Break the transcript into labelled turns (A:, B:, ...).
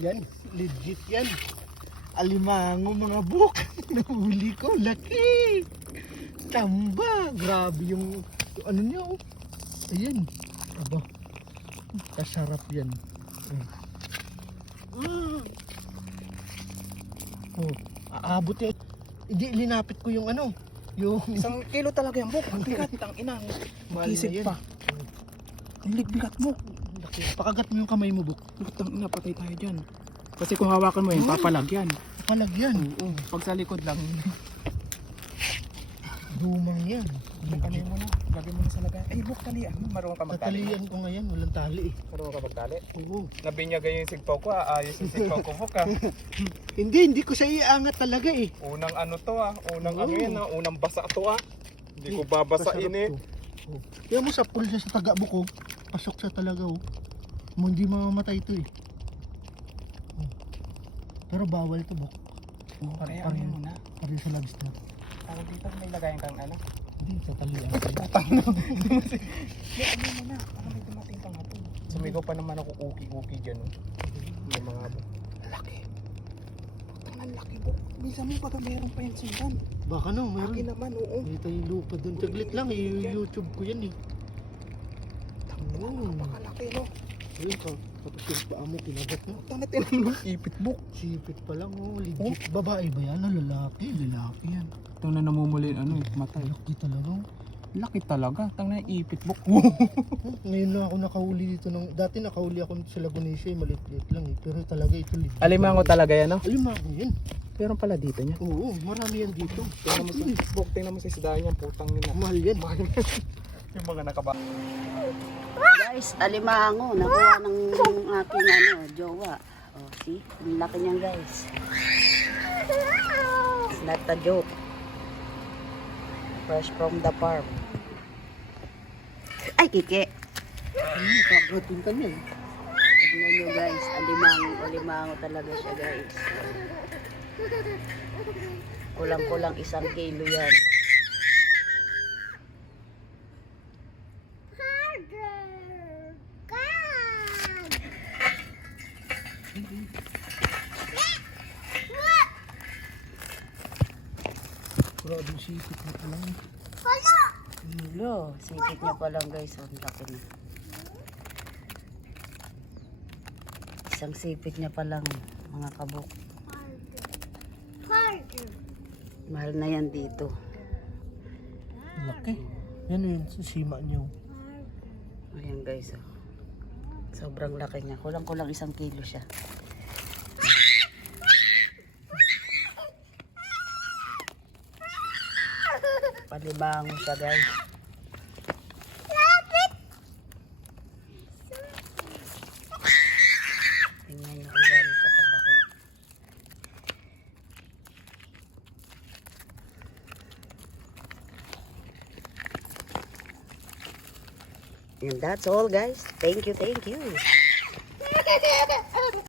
A: Yan, legit yan. Alimango mga buk. Nahuli ko, laki. Tamba, grabe yung, yung ano niya oh. Ayan. Aba. Kasarap yan. Mm. Oh, aabot eh. Hindi, linapit ko yung ano. Yung
B: Isang kilo talaga yung buk. Ang bigat, ang ina.
A: Mahal
B: Isip pa. Ang ligbigat mo.
A: Pakagat mo yung kamay mo, buk.
B: Butang ina, patay tayo dyan. Kasi kung hawakan mo yun,
A: Hmm.
B: papalag yan.
A: Palagyan.
B: Oo. Pag sa likod lang,
A: Dumang yan.
B: ano mo na, lagay mo na sa lagay. Ay, buk, talian mo. Marunong ka magtali.
A: Tatalian ko ngayon, walang tali eh.
B: Marunong ka magtali.
A: Oo.
B: Nabinyagay yung sigpaw ko, ah. ayos yung sigpaw ko, buk ah.
A: Hindi, hindi ko siya iangat talaga eh.
B: Unang ano to ah, unang ano yan ah, unang basa to ah. Hindi ko babasain eh.
A: Oh. Kaya mo sa pool sa taga buko, pasok siya talaga oh. Mo hindi mamamatay ito eh. Oh. Pero bawal to bok. Oh,
B: Kaya
A: parin,
B: ano mo na.
A: parin sa lobster.
B: Tawag dito, may lagayan kang ano.
A: Hindi, sa talian.
B: Putang na. May ano mo na, para may dumating kang hapon. Sumigaw pa naman ako uki-uki dyan oh. Yung mga. Laki. Putang na laki buk. Minsan mo pag meron pa yung sundan.
A: Baka no,
B: Laki
A: meron.
B: naman oo.
A: Dito yung lupa doon. Taglit lang, i-YouTube ko yan eh.
B: Tangina, napakalaki no.
A: Ayun ka, tapos yung paa mo, kinagat mo.
B: Na tinan mo. Ipit buk.
A: Sipit pa lang oh, legit. Babae ba yan? Ah, lalaki, lalaki yan.
B: Ito na namumuli ano eh, matay.
A: Laki talaga. oh.
B: Laki talaga. Tang na ipit buk.
A: Oh, Ngayon na ako nakahuli dito ng dati nakahuli ako sa Lagunesia, eh, maliit-liit lang eh. Pero talaga ito legit.
B: Alimango talaga yan no?
A: Alimango yan.
B: Pero pala dito niya.
A: Oo, marami yan dito.
B: Tingnan mo sa buk, tingnan mo sa isda niya, putang nila.
A: Mahal yan.
B: yung mga nakaba.
C: Guys, alimango. Nakuha ng aking ano, jowa. Oh, see? Ang laki niyan, guys. It's not a joke. Fresh from the farm. Ay, kike.
A: Hmm, kagatin ka niya.
C: Tignan nyo, guys. Alimango, alimango talaga siya, guys. Kulang-kulang isang kilo yan.
A: Grabe sipit na pa lang.
C: Hello, sipit niya pa lang, guys. Ang laki na. Isang sipit niya pa lang, mga kabuk. Mahal na yan dito.
A: Laki. Yan yun, sa sima niyo.
C: Ayan guys, oh. sobrang laki niya. Kulang-kulang isang kilo siya. Palibango siya guys. And that's all guys. Thank you, thank you.